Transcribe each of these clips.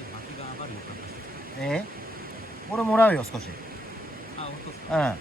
薪が余る予感がしてき俺もらうよ少し。た。あ、本当ですうか。ん。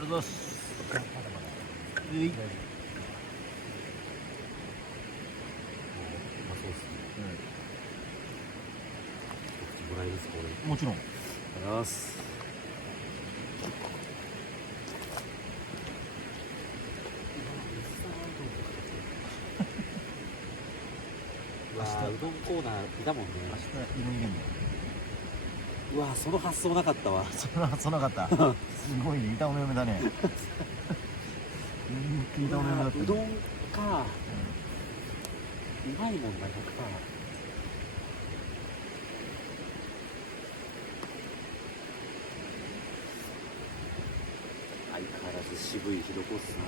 ありがとうございます。うまそうですね。一口もらえるんですか、これ。もちろん。ありがとうございます。うわー、うどんコーナーいたもんね。明日うどん入れんだよ。うわー、その発想なかったわ。そんなかった。すごいね、板尾の嫁だね。板尾の嫁だったね。うどんか、うまいもんな、100%。相変わらず渋いひどこっすな。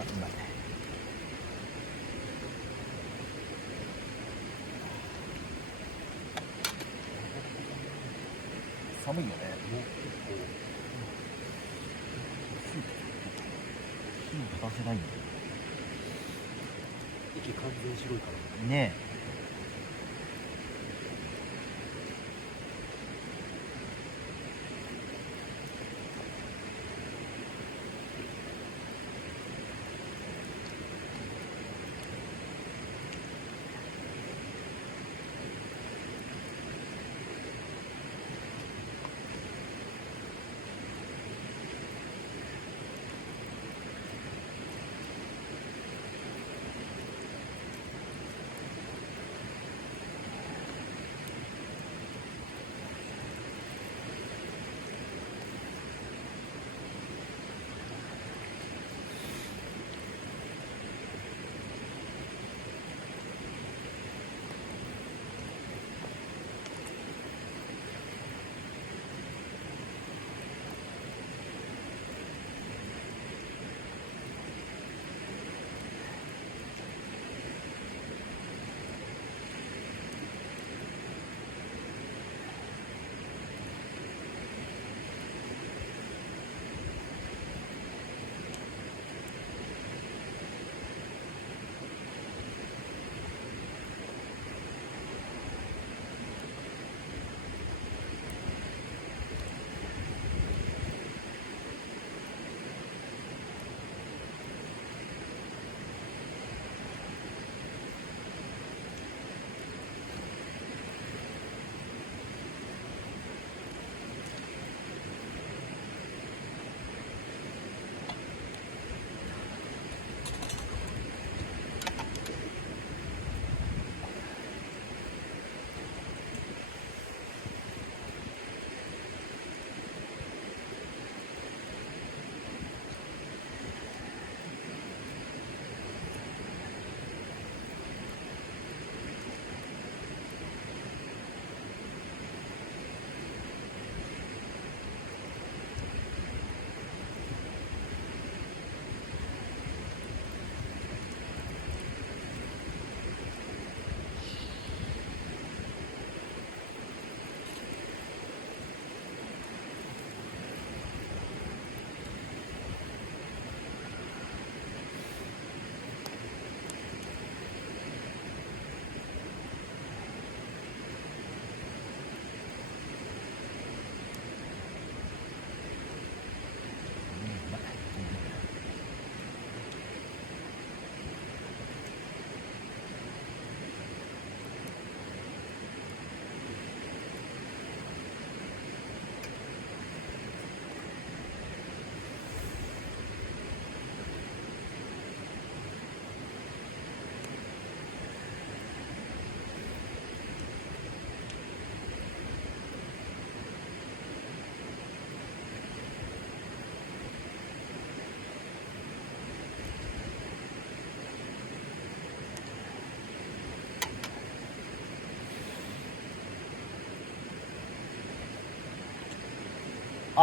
あ、うまい。寒いよね。もう結構火を立たせないんだよ息完全白いからね。ねえ。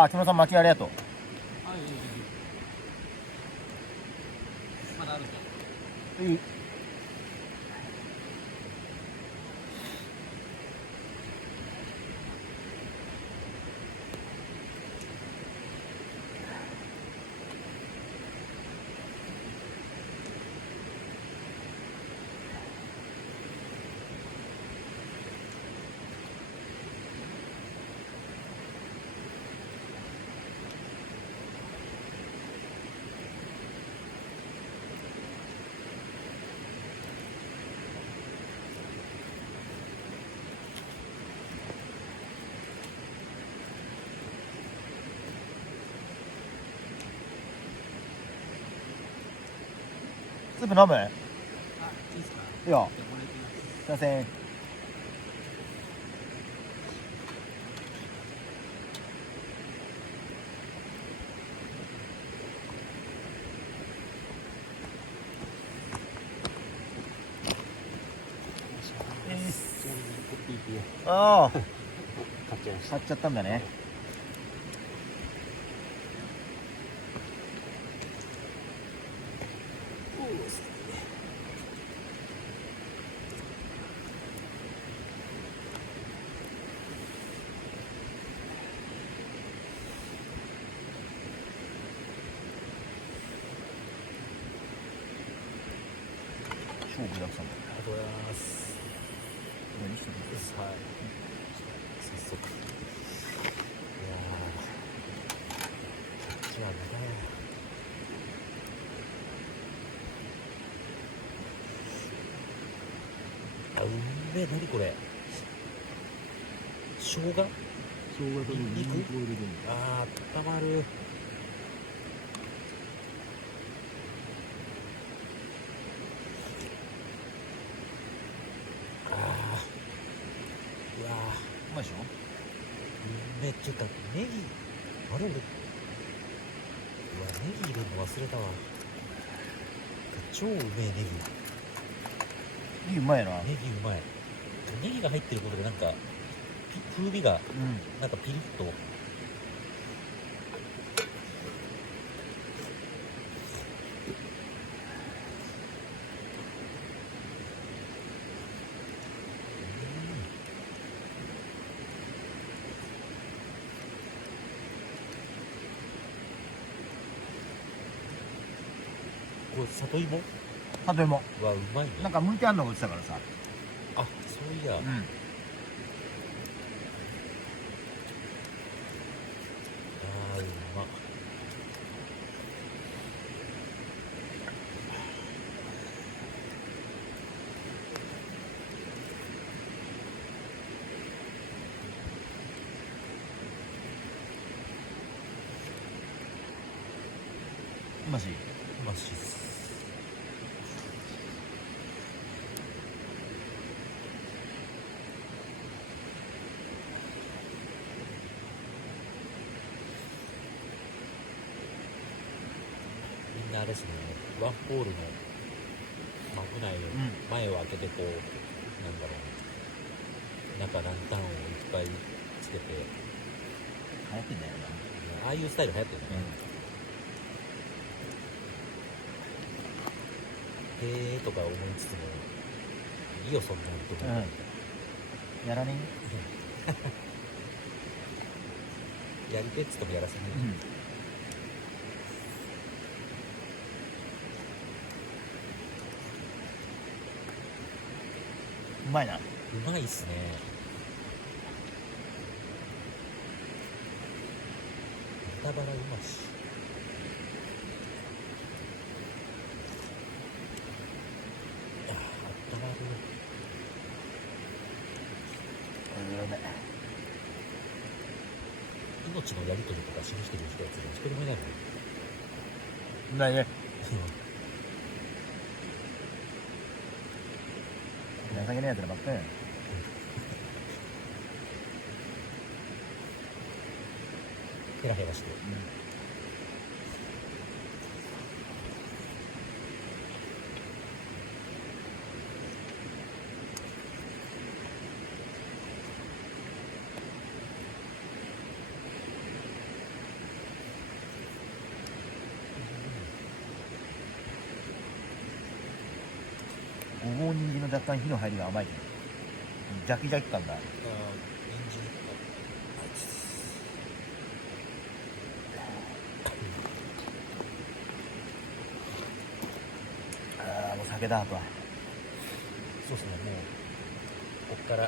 あ、木村さん、巻きありがとう。あ、いいいいいい。まだあるんか。いい。スープ飲む？あ、いいっすか。いいよ。じゃあもらってます。すいません。ちなみにコピー機ああ、買っちゃいました。買っちゃったんだね。超具だくさんだ。ありがとうございます。何してるんですか？はい。早速。いやー、こっちは長い。あ、うめえ、何これ。生姜？生姜とニンニクを入れるんだ。あー、あったまる。あー、うわー。うまいでしょ？めっちゃかネギあれ俺うわネギ入れるの忘れたわ超うめえいい、うまいな。ネギうまいネギが入ってることでなんか風味がうん。なんかピリッとこれ里芋里芋。はうまいねなんか剥いてあんのが売ってたからさ。あそういや、うん。あーうまうましい。うましいっすみんなあれですねワンホールの危ない前を開けてこうなんだろう中ランタンをいっぱいつけて流行ってんだよああいうスタイル流行ってるんだね、へえとか思いつつもいいよそんなんと思な。って、うん。やらねやりてっつってもやらせない、え。うん。うまいな。うまいっすね豚バラうましあーあったまるうめえ。命のやり取りとか示してる人やつが一人もいないもんうまいね。情けねえやつらばっかりや。ヘラヘラしてごぼう人参の若干火の入りが甘いけど、ジャキジャキ感がある。人参とああ、もう酒だあとは。そうですね、もうこっから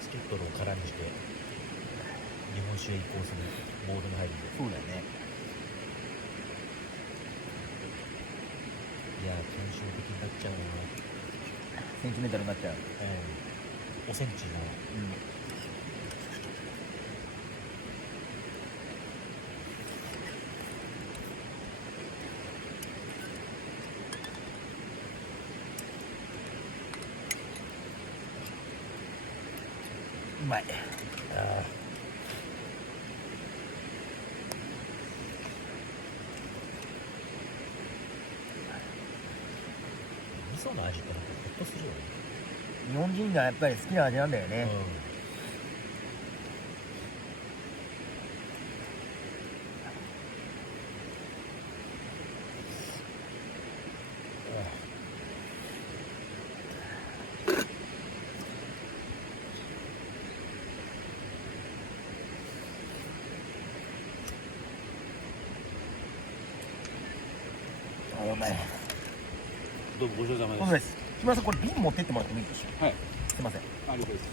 スキットルを空にして日本酒へ移行するモードに入るんで、そうだよね。いやー検証的になっちゃうな。センチメンタルになっちゃう。おセンチのうまい。あ味噌の味ってなんかホッとするよね。日本人がやっぱり好きな味なんだよね。あ、うまい。どうもごちそうさまそうです。木村さん、これ瓶持ってってもらってもいいでしょ。はい。すいません。ありがとうございます。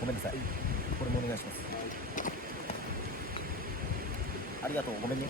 ごめんなさい。これもお願いします。ありがとう。ごめんね。